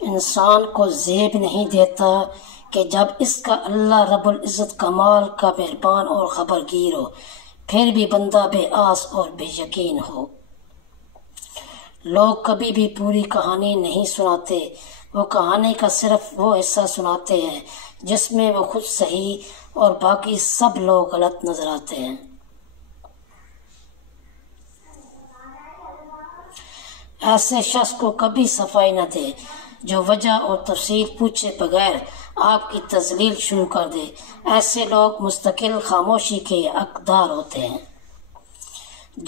انسان کو زیب نہیں دیتا کہ جب اس کا اللہ رب العزت کمال کا مہربان اور خبرگیر ہو، پھر بھی بندہ بے آس اور بے یقین ہو۔ لوگ کبھی بھی پوری کہانی نہیں سناتے، وہ کہانی کا صرف وہ حصہ سناتے ہیں جس میں وہ خود صحیح اور باقی سب لوگ غلط نظر آتے ہیں۔ ایسے شخص کو کبھی صفائی نہ دے جو وجہ اور تفصیل پوچھے بغیر آپ کی تذلیل شروع کر دے۔ ایسے لوگ مستقل خاموشی کے حقدار ہوتے ہیں۔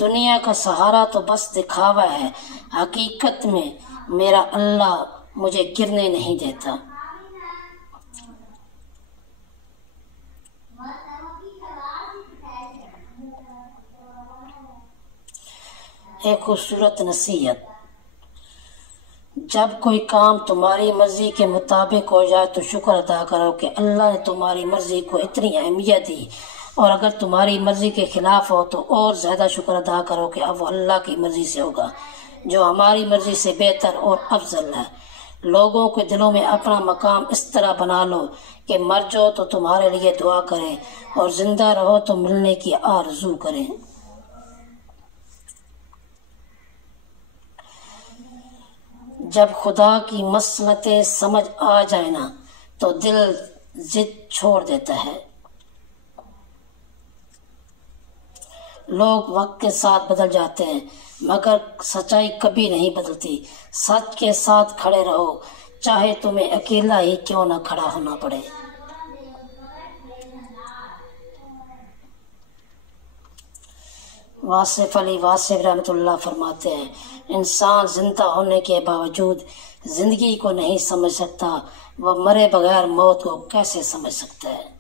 دنیا کا سہارا تو بس دکھاوا ہے، حقیقت میں میرا اللہ مجھے گرنے نہیں دیتا۔ ایک خوبصورت نصیحت: جب کوئی کام تمہاری مرضی کے مطابق ہو جائے تو شکر ادا کرو کہ اللہ نے تمہاری مرضی کو اتنی اہمیت دی، اور اگر تمہاری مرضی کے خلاف ہو تو اور زیادہ شکر ادا کرو کہ اب وہ اللہ کی مرضی سے ہوگا جو ہماری مرضی سے بہتر اور افضل ہے۔ لوگوں کے دلوں میں اپنا مقام اس طرح بنا لو کہ مر جاؤ تو تمہارے لیے دعا کریں اور زندہ رہو تو ملنے کی آرزو کریں۔ جب خدا کی مصلحتیں سمجھ آ جائیں نا تو دل ضد چھوڑ دیتا ہے۔ لوگ وقت کے ساتھ بدل جاتے ہیں مگر سچائی کبھی نہیں بدلتی۔ سچ کے ساتھ کھڑے رہو چاہے تمہیں اکیلا ہی کیوں نہ کھڑا ہونا پڑے۔ واصف علی واصف رحمۃ اللہ فرماتے ہیں، انسان زندہ ہونے کے باوجود زندگی کو نہیں سمجھ سکتا، وہ مرے بغیر موت کو کیسے سمجھ سکتا ہے؟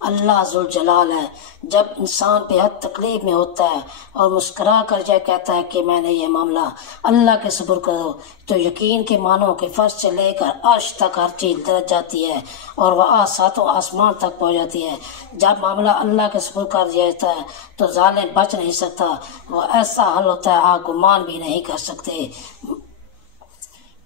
اللہ ذوالجلال ہے، جب انسان بے حد تکلیف میں ہوتا ہے اور مسکرا کر یہ کہتا ہے کہ میں نے یہ معاملہ اللہ کے سپرد کرو، تو یقین کے مانو کہ فرش سے لے کر عرش تک ہر چیز درج جاتی ہے اور وہ ساتوں آسمان تک پہنچ جاتی ہے۔ جب معاملہ اللہ کے سپرد کر دیا جاتا ہے تو ظالم بچ نہیں سکتا، وہ ایسا حل ہوتا ہے آپ گمان بھی نہیں کر سکتے۔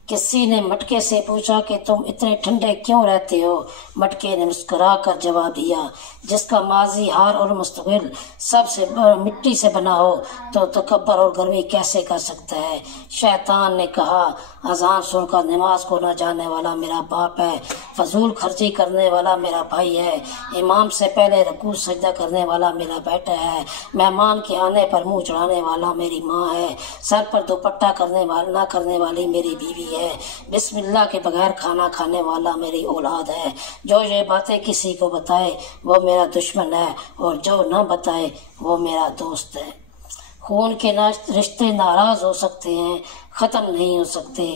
کسی نے مٹکے سے پوچھا کہ تم اتنے ٹھنڈے کیوں رہتے ہو؟ مٹکے نے مسکرا کر جواب دیا، جس کا ماضی، حال اور مستقبل سب سے مٹی سے بنا ہو تو تکبر اور گرمی کیسے کر سکتا ہے؟ شیطان نے کہا، اذان سن کر نماز کو نہ جانے والا میرا باپ ہے، فضول خرچی کرنے والا میرا بھائی ہے، امام سے پہلے رکوع سجدہ کرنے والا میرا بیٹا ہے، مہمان کے آنے پر منہ چڑھانے والا میری ماں ہے، سر پر دوپٹہ نہ کرنے والی میری بیوی ہے، بسم اللہ کے بغیر کھانا کھانے والا میری اولاد ہے۔ جو یہ باتیں کسی کو بتائے وہ میرا دشمن ہے اور جو نہ بتائے وہ میرا دوست ہے۔ خون کے رشتے ناراض ہو سکتے ہیں، ختم نہیں ہو سکتے۔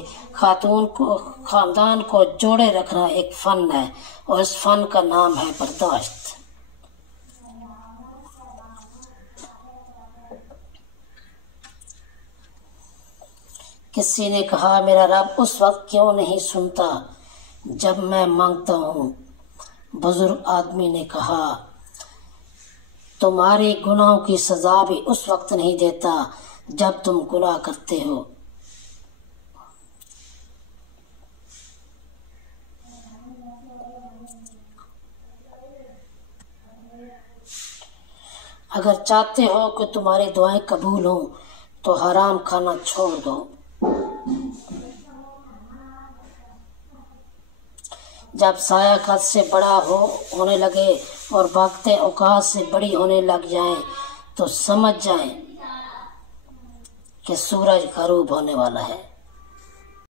خاندان کو جوڑے رکھنا ایک فن ہے اور اس فن کا نام ہے برداشت۔ کسی نے کہا، میرا رب اس وقت کیوں نہیں سنتا جب میں مانگتا ہوں؟ بزرگ آدمی نے کہا، تمہاری گناہوں کی سزا بھی اس وقت نہیں دیتا جب تم گناہ کرتے ہو۔ اگر چاہتے ہو کہ تمہاری دعائیں قبول ہوں تو حرام کھانا چھوڑ دو۔ جب سایہ قد سے بڑا ہونے لگے اور باقی اوقات سے بڑی ہونے لگ جائیں تو سمجھ جائیں کہ سورج غروب ہونے والا ہے۔